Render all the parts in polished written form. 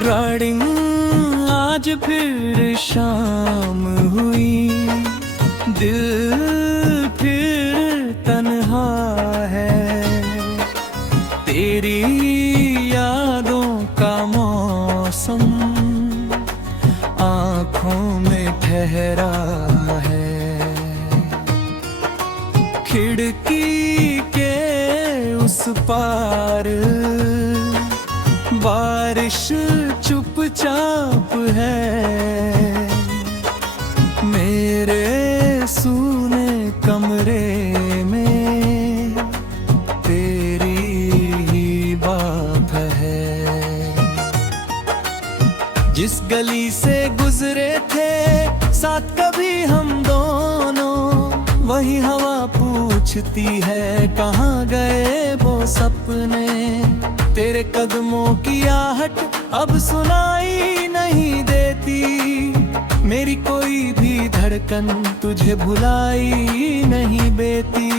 Riding आज फिर शाम हुई, दिल फिर तन्हा है। तेरी यादों का मौसम आँखों में ठहरा है। खिड़की के उस पार बारिश चुपचाप है। मेरे सूने कमरे में तेरी ही बात है। जिस गली से गुजरे थे साथ कभी हम दोनों, वही हवा पूछती है कहाँ गए वो सपने। तेरे कदमों की आहट अब सुनाई नहीं देती, मेरी कोई भी धड़कन तुझे भुलाई नहीं बेती।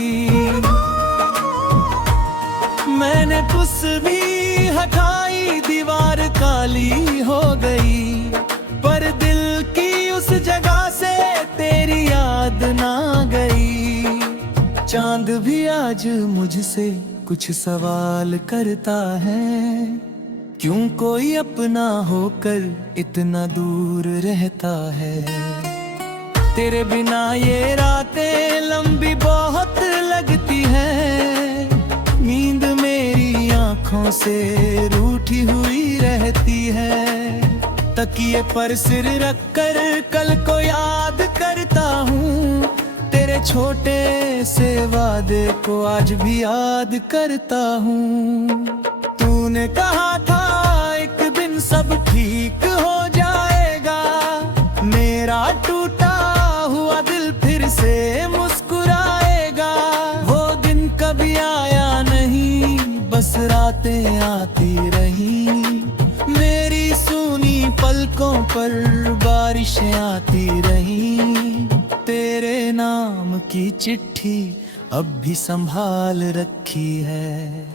मैंने तस्वीर हटाई, दीवार काली हो गई, पर दिल की उस जगह से तेरी याद ना गई। चांद भी आज मुझसे कुछ सवाल करता है, क्यों कोई अपना होकर इतना दूर रहता है। तेरे बिना ये रातें लंबी बहुत लगती है, नींद मेरी आंखों से रूठी हुई रहती है। तकिए पर सिर रखकर कल को याद करता हूँ, तेरे छोटे से वादे को आज भी याद करता हूँ। तूने कहा था एक दिन सब ठीक हो जाएगा, मेरा टूटा हुआ दिल फिर से मुस्कुराएगा। वो दिन कभी आया नहीं, बस रातें आती रही, मेरी सूनी पलकों पर बारिशें आती रही। तेरे नाम की चिट्ठी अब भी संभाल रखी है,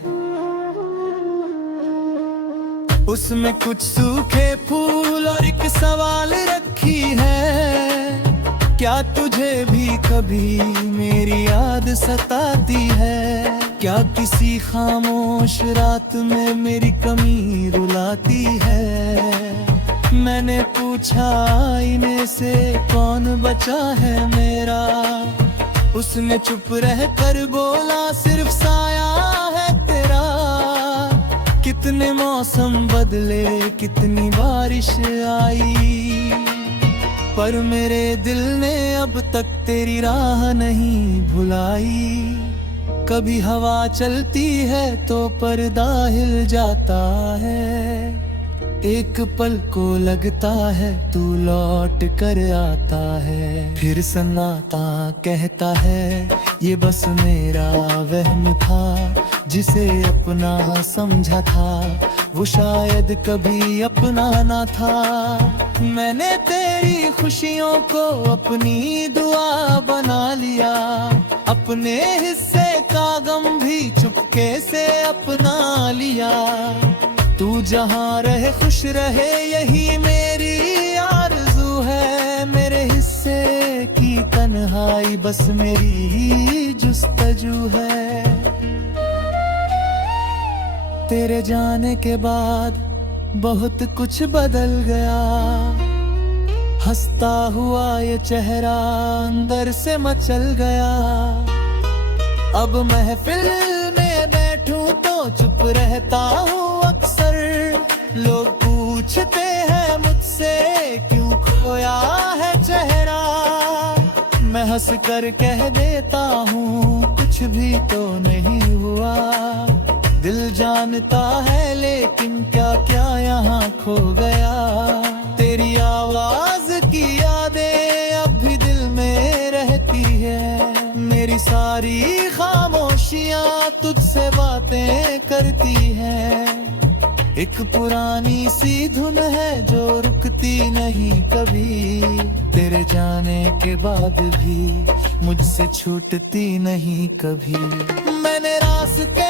उसमें कुछ सूखे फूल और एक सवाल रखी है। क्या तुझे भी कभी मेरी याद सताती है? क्या किसी खामोश रात में मेरी कमी रुलाती है? मैंने पूछा आईने से कौन बचा है मेरा, उसने चुप रह कर बोला सिर्फ साया है तेरा। कितने मौसम बदले, कितनी बारिश आई, पर मेरे दिल ने अब तक तेरी राह नहीं भुलाई। कभी हवा चलती है तो पर्दा हिल जाता है, एक पल को लगता है तू लौट कर आता है। फिर सन्नाटा कहता है ये बस मेरा वहम था, जिसे अपना समझा था वो शायद कभी अपना ना था। मैंने तेरी खुशियों को अपनी दुआ बना लिया, अपने हिस्से का गम भी चुपके से अपना लिया। तू जहाँ रहे खुश रहे यही मेरी आरज़ू है, मेरे हिस्से की तन्हाई बस मेरी ही जुस्तजू है। तेरे जाने के बाद बहुत कुछ बदल गया, हंसता हुआ ये चेहरा अंदर से मचल गया। अब महफिल में बैठूं तो चुप रहता हूँ अक्सर, लोग पूछते हैं मुझसे क्यों खोया है चेहरा। मैं हंस कर कह देता हूँ कुछ भी तो नहीं हुआ। दिल जानता है लेकिन क्या क्या यहाँ खो गया। तेरी आवाज की यादें अब भी दिल में रहती है, मेरी सारी खामोशियाँ तुझसे बातें करती हैं। एक पुरानी सी धुन है जो रुकती नहीं कभी, तेरे जाने के बाद भी मुझसे छूटती नहीं कभी। मैंने रास्ते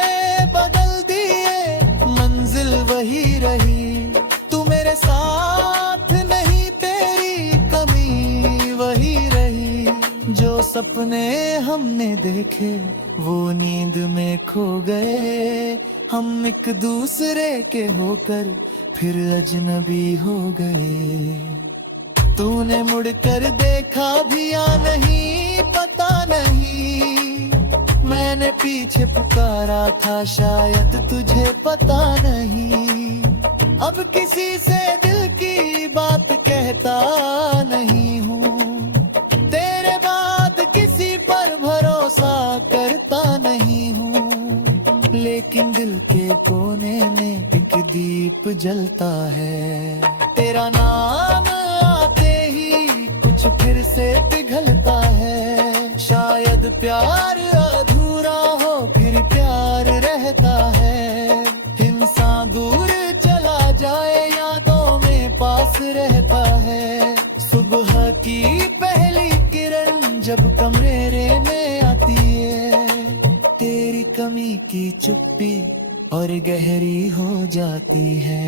बदल दिए, मंजिल वही रही, तू मेरे सपने हमने देखे वो नींद में खो गए। हम एक दूसरे के होकर फिर अजनबी हो गए। तूने मुड़कर देखा भी या नहीं पता नहीं, मैंने पीछे पुकारा था शायद तुझे पता नहीं। अब किसी से दिल की बात कहता नहीं हूँ, तेरे बाद किसी पर भरोसा करता नहीं हूँ। लेकिन दिल के कोने में एक दीप जलता है, तेरा नाम आते ही कुछ फिर से पिघलता है। शायद प्यार अधूरा हो फिर प्यार रहता है। इंसान दूर चला जाए यादों में पास रहता है। सुबह की पहली किरण जब कमरे में आती है, तेरी कमी की चुप्पी और गहरी हो जाती है।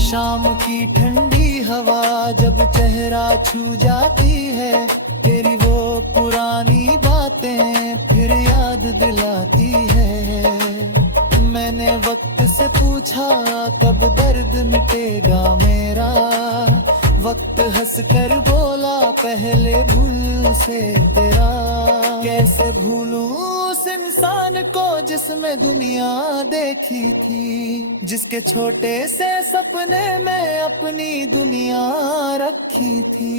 शाम की ठंडी हवा जब चेहरा छू जाती है, तेरी वो पुरानी बातें फिर याद दिलाती है। मैंने वक्त से पूछा कब दर्द मिटेगा मेरा, वक्त हंसकर बोला पहले भूल से तेरा। कैसे भूलूं उस इंसान को जिसमें दुनिया देखी थी, जिसके छोटे से सपने में अपनी दुनिया रखी थी।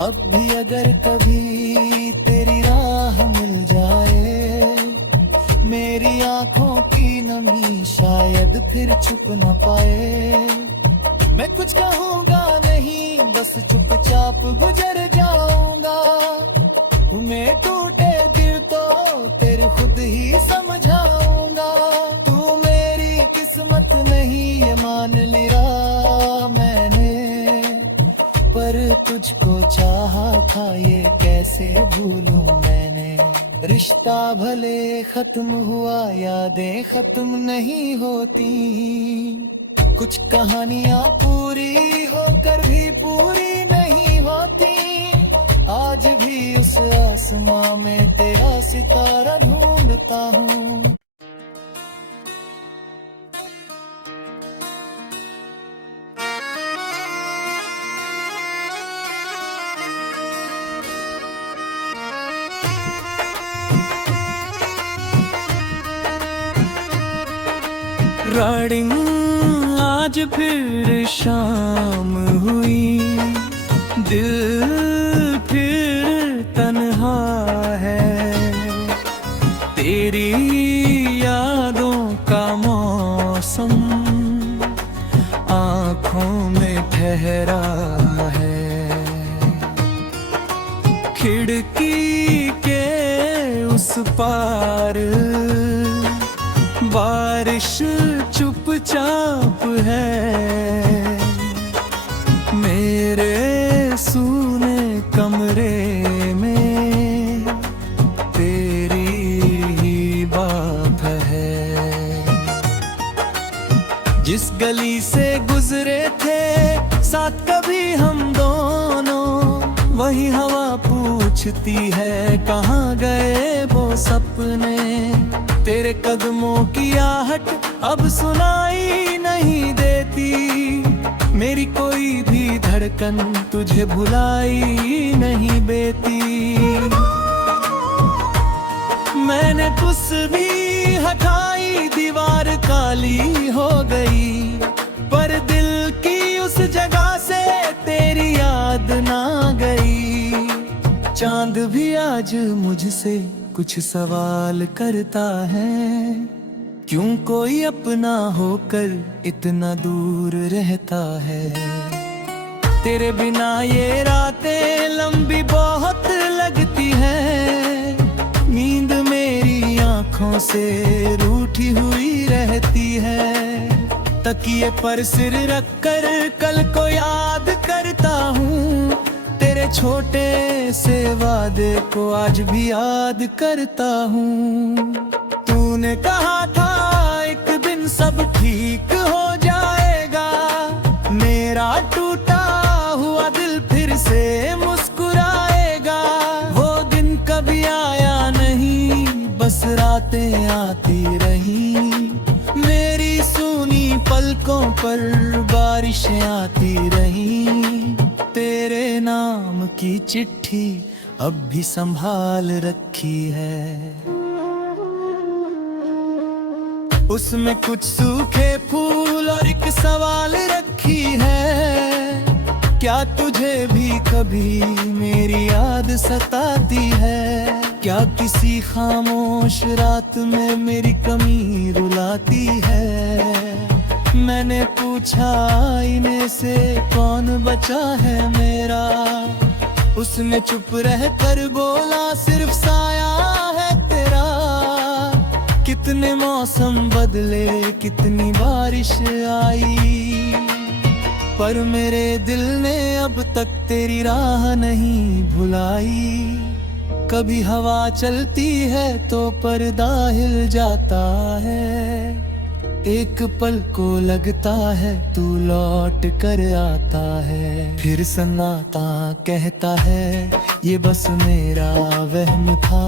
अब भी अगर कभी तेरी राह मिल जाए, मेरी आंखों की नमी शायद फिर छुप न पाए। मैं कुछ कहूँगा नहीं, बस चुपचाप गुजर जाऊंगा। तुम्हें टूटे दिल तो तेरे खुद ही समझाऊंगा। तू मेरी किस्मत नहीं ये मान लिया मैंने, पर तुझको चाहा था ये कैसे भूलूं मैंने। रिश्ता भले खत्म हुआ यादें खत्म नहीं होती, कुछ कहानियां पूरी होकर भी पूरी नहीं होती। आज भी उस आसमां में तेरा सितारा ढूंढता हूँ। राडिंग आज फिर शाम हुई, दिल फिर तन्हा है। तेरी यादों का मौसम आँखों में ठहरा है। खिड़की के उस पार बारिश चुपचाप है। मेरे सूने कमरे में तेरी ही बात है। जिस गली से गुजरे थे साथ कभी हम दोनों, वही हवा पूछती है कहाँ गए वो सपने। तेरे कदमों की आहट अब सुनाई नहीं देती, मेरी कोई भी धड़कन तुझे भुलाई नहीं बेती। मैंने तस्वीर हटाई दीवार काली हो गई, पर दिल की उस जगह से तेरी याद ना गई। चांद भी आज मुझसे कुछ सवाल करता है, क्यों कोई अपना होकर इतना दूर रहता है। तेरे बिना ये रातें लंबी बहुत लगती है, नींद मेरी आंखों से रूठी हुई रहती है। तकिए पर सिर रखकर कल को याद करता हूँ, तेरे छोटे से वादे को आज भी याद करता हूँ। तूने कहा था एक दिन सब ठीक हो जाएगा, मेरा टूटा हुआ दिल फिर से आती रही, मेरी सूनी पलकों पर बारिशें आती रही। तेरे नाम की चिट्ठी अब भी संभाल रखी है, उसमें कुछ सूखे फूल और एक सवाल रखी है। क्या तुझे भी कभी मेरी याद सताती है? क्या किसी खामोश रात में मेरी कमी रुलाती है? मैंने पूछा आईने से कौन बचा है मेरा, उसने चुप रह कर बोला सिर्फ साया है तेरा। कितने मौसम बदले, कितनी बारिश आई, पर मेरे दिल ने अब तक तेरी राह नहीं भुलाई। कभी हवा चलती है तो पर्दा हिल जाता है, एक पल को लगता है तू लौट कर आता है। फिर सन्नाटा कहता है ये बस मेरा वहम था,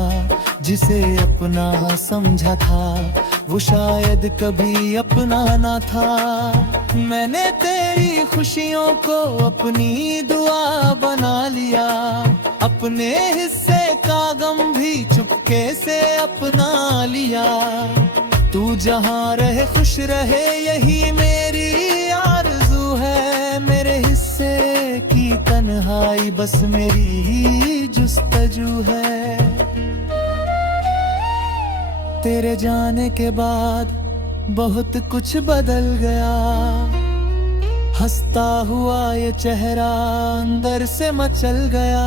जिसे अपना समझा था वो शायद कभी अपना ना था। मैंने तेरी खुशियों को अपनी दुआ बना लिया, अपने हिस्से का गम भी चुपके से अपना लिया। तू जहाँ रहे खुश रहे यही मेरी आरज़ू है, मेरे हिस्से की तन्हाई बस मेरी ही जुस्तजू है। तेरे जाने के बाद बहुत कुछ बदल गया, हंसता हुआ ये चेहरा अंदर से मचल गया।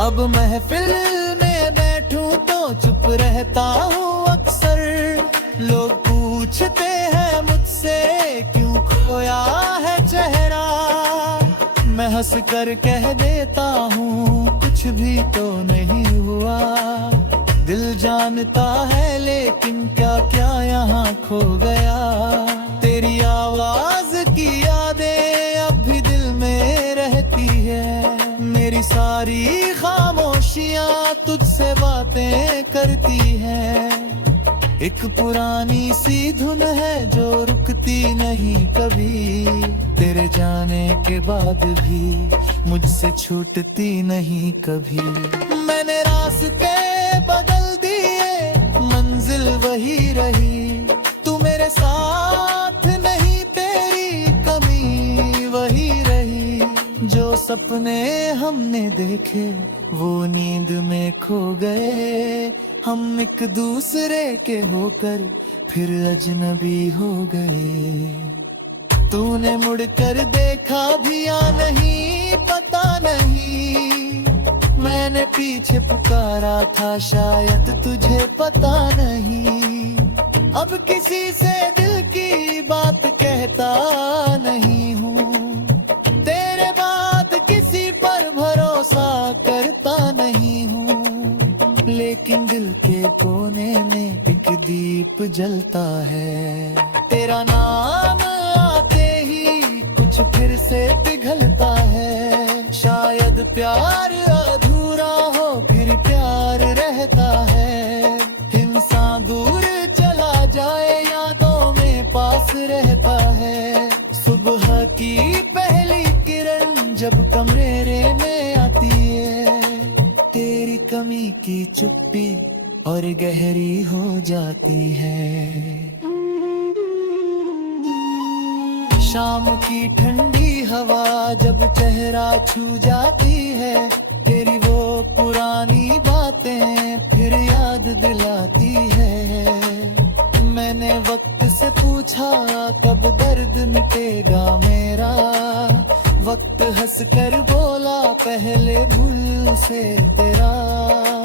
अब महफिल में बैठूं तो चुप रहता हूँ अक्सर, लोग पूछते हैं मुझसे क्यों खोया है चेहरा। मैं हंस कर कह देता हूँ कुछ भी तो नहीं हुआ। दिल जानता है लेकिन क्या क्या यहाँ खो गया। तेरी आवाज की यादें अब भी दिल में रहती है, मेरी सारी खामोशियाँ तुझसे बातें करती है। एक पुरानी सी धुन है जो रुकती नहीं कभी, तेरे जाने के बाद भी मुझसे छूटती नहीं कभी। मैंने रास्ते बदल दिए, मंजिल वही रही, तू मेरे साथ नहीं तेरी कमी वही रही। जो सपने हमने देखे वो नींद में खो गए, हम एक दूसरे के होकर फिर अजनबी हो गए। तूने मुड़कर देखा भी या नहीं पता नहीं, मैंने पीछे पुकारा था शायद तुझे पता नहीं। अब किसी से दिल की बात कहता नहीं हूँ, तेरे बाद किसी पर भरोसा करता नहीं हूँ। लेकिन दिल के कोने में एक दीप जलता है, तेरा नाम आते ही कुछ फिर से पिघलता है। शायद प्यार अधूरा हो फिर प्यार रहता है, इंसान दूर चला जाए यादों में पास रहता है। सुबह की पहली किरण जब कमरे में आती है, तेरी कमी की चुप्पी और गहरी हो जाती है। शाम की ठंडी हवा जब चेहरा छू जाती है, तेरी वो पुरानी बातें फिर याद दिलाती है। मैंने वक्त से पूछा कब दर्द मिटेगा मेरा, वक्त हंस कर बोला पहले भूल से तेरा।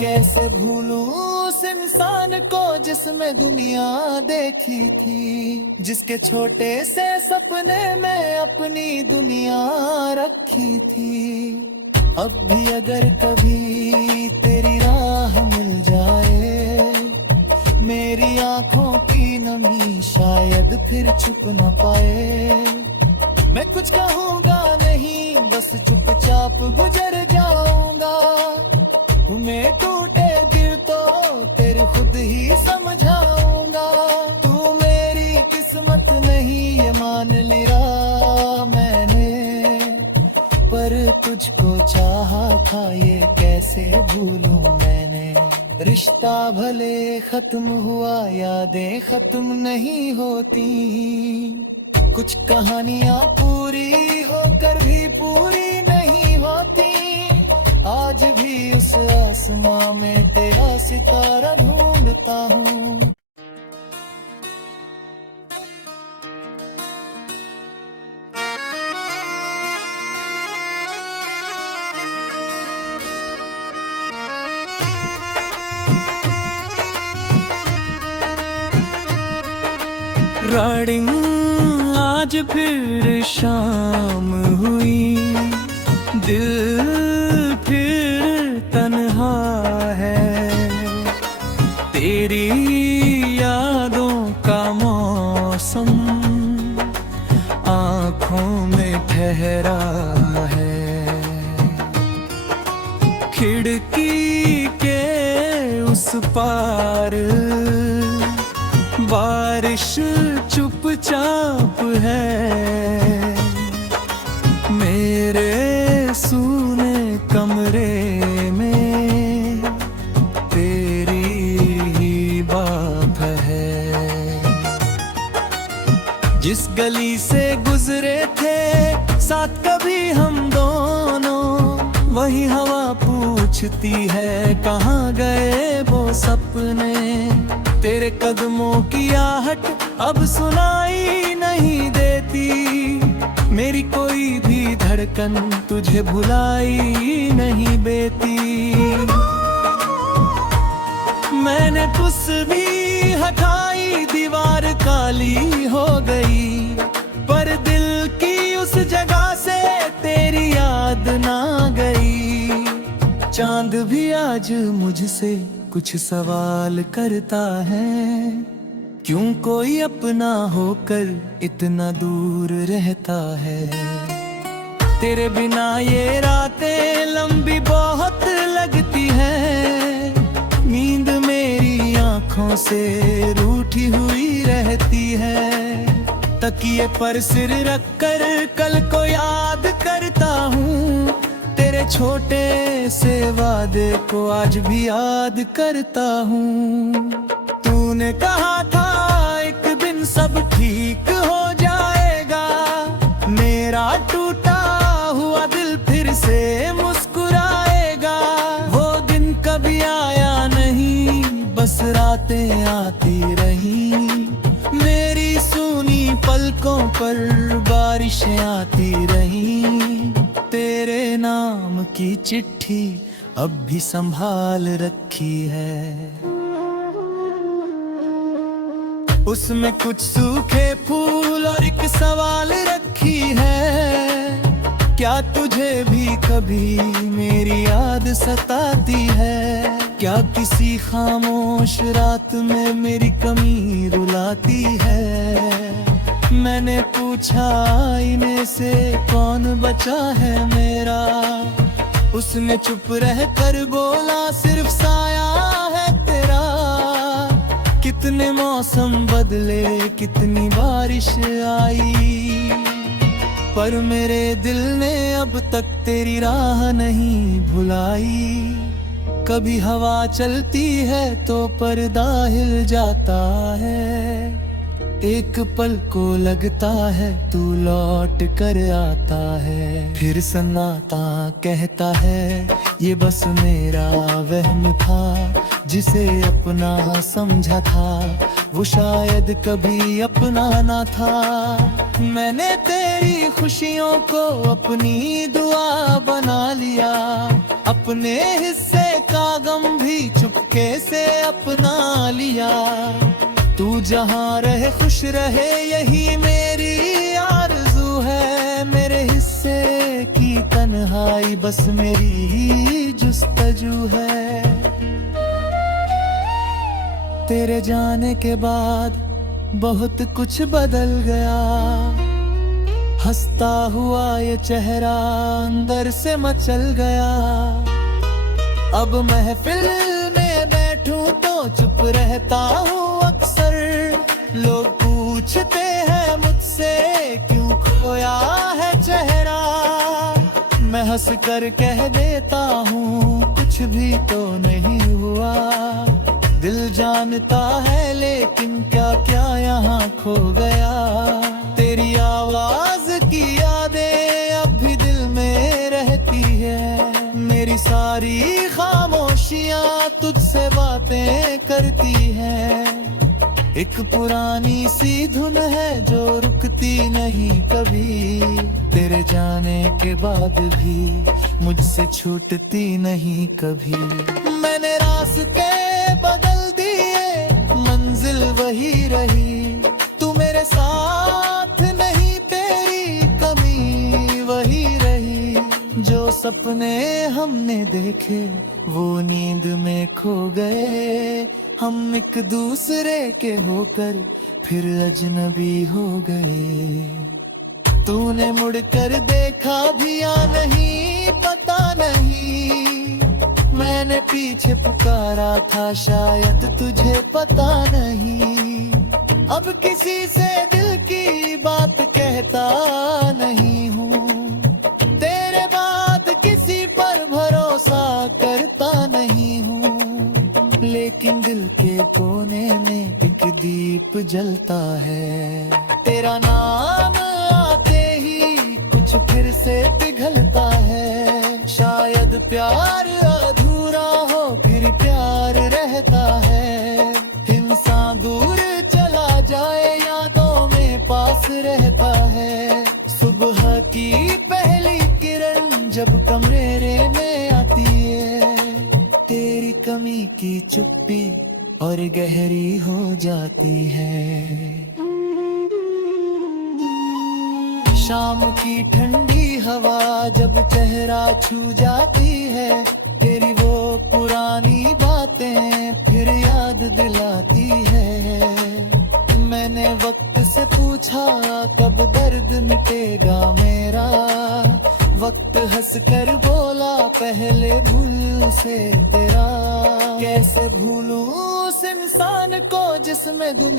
कैसे भूलूं उस इंसान को जिसमें दुनिया देखी थी, जिसके छोटे से सपने में अपनी दुनिया रखी थी। अब भी अगर कभी तेरी राह मिल जाए, मेरी आंखों की नमी शायद फिर छुप न पाए। मैं कुछ कहूँगा नहीं, बस चुपचाप गुजर जाऊंगा। मैं टूटे दिल तो तेरे खुद ही समझाऊंगा। तू मेरी किस्मत नहीं ये मान लिया मैंने, पर तुझको चाहा था ये कैसे भूलूं मैंने। रिश्ता भले खत्म हुआ यादें खत्म नहीं होती, कुछ कहानियां पूरी होकर भी पूरी नहीं होती। आज भी उस आसमां में तेरा सितारा ढूंढता हूँ। राडिंग आज फिर शाम हुई, दिल फिर तन्हा है। तेरी यादों का मौसम आँखों में ठहरा है। खिड़की के उस पार बारिश चुपचाप है। मेरे सूने कमरे में तेरी ही बात है। जिस गली से गुजरे थे साथ कभी हम दोनों, वही हवा पूछती है कहाँ गए वो सपने। तेरे कदमों की आहट अब सुनाई नहीं देती, मेरी कोई भी धड़कन तुझे भुलाई नहीं बेती। मैंने तस्वीर हटाई दीवार काली हो गई, पर दिल की उस जगह से तेरी याद ना गई। चांद भी आज मुझसे कुछ सवाल करता है, क्यों कोई अपना होकर इतना दूर रहता है। तेरे बिना ये रातें लंबी बहुत लगती है, नींद मेरी आंखों से रूठी हुई रहती है। तकिए पर सिर रखकर कल को याद करता हूँ, तेरे छोटे से वादे को आज भी याद करता हूँ। तूने कहा था एक दिन सब ठीक हो जाएगा, मेरा टूटा हुआ दिल फिर से मुस्कुराएगा। वो दिन कभी आया नहीं, बस रातें आती रही, मेरी सूनी पलकों पर बारिशें आती रही। तेरे नाम की चिट्ठी अब भी संभाल रखी है, उसमें कुछ सूखे फूल और एक सवाल रखी है। क्या तुझे भी कभी मेरी याद सताती है? क्या किसी खामोश रात में मेरी कमी रुलाती है? मैंने पूछा आईने से कौन बचा है मेरा, उसने चुप रह कर बोला सिर्फ साया है तेरा। कितने मौसम बदले कितनी बारिश आई, पर मेरे दिल ने अब तक तेरी राह नहीं भुलाई। कभी हवा चलती है तो पर्दा हिल जाता है, एक पल को लगता है तू लौट कर आता है। फिर सन्नाटा कहता है ये बस मेरा वहम था, जिसे अपना समझा था वो शायद कभी अपना ना था। मैंने तेरी खुशियों को अपनी दुआ बना लिया, अपने हिस्से का गम भी चुपके से अपना लिया। तू जहाँ रहे खुश रहे यही मेरी आरज़ू है, मेरे हिस्से की तन्हाई बस मेरी ही जुस्तजू है। तेरे जाने के बाद बहुत कुछ बदल गया, हंसता हुआ ये चेहरा अंदर से मचल गया। अब महफिल में बैठूं तो चुप रहता हूँ अक्सर। लोग पूछते हैं मुझसे क्यों खोया है चेहरा, मैं हंस कर कह देता हूँ कुछ भी तो नहीं हुआ। दिल जानता है लेकिन क्या क्या यहाँ खो गया। तेरी आवाज की यादें अब भी दिल में रहती है, मेरी सारी खामोशियाँ तुझसे बातें करती है। एक पुरानी सी धुन है जो रुकती नहीं कभी, तेरे जाने के बाद भी मुझसे छूटती नहीं कभी। मैंने रास्ते बदल दिए, मंजिल वही रही, तू मेरे साथ नहीं, तेरी कमी वही रही। जो सपने हमने देखे वो नींद में खो गए, हम एक दूसरे के होकर फिर अजनबी हो गए। तूने मुड़कर देखा भी या नहीं पता नहीं, मैंने पीछे पुकारा था शायद तुझे पता नहीं। अब किसी से दिल की बात कहता नहीं हूँ, तेरे बाद किसी पर भरोसा करता नहीं हूँ। लेकिन दिल के कोने में एक दीप जलता है, तेरा नाम आते ही कुछ फिर से पिघलता है। शायद प्यार अधूरा हो फिर प्यार रहता है, इंसान दूर चला जाए यादों में पास रहता है। सुबह की पहली किरण जब कमरे में आती है, तेरी कमी की चुप्पी और गहरी हो जाती है। शाम की ठंडी हवा जब चेहरा छू जाती है, तेरी वो पुरानी बातें फिर याद दिलाती है। मैंने वक्त से पूछा कब दर्द मिटेगा मेरा, वक्त हंस कर बोला पहले भूल से तेरा। कैसे भूलूं उस इंसान को जिसमें दुनिया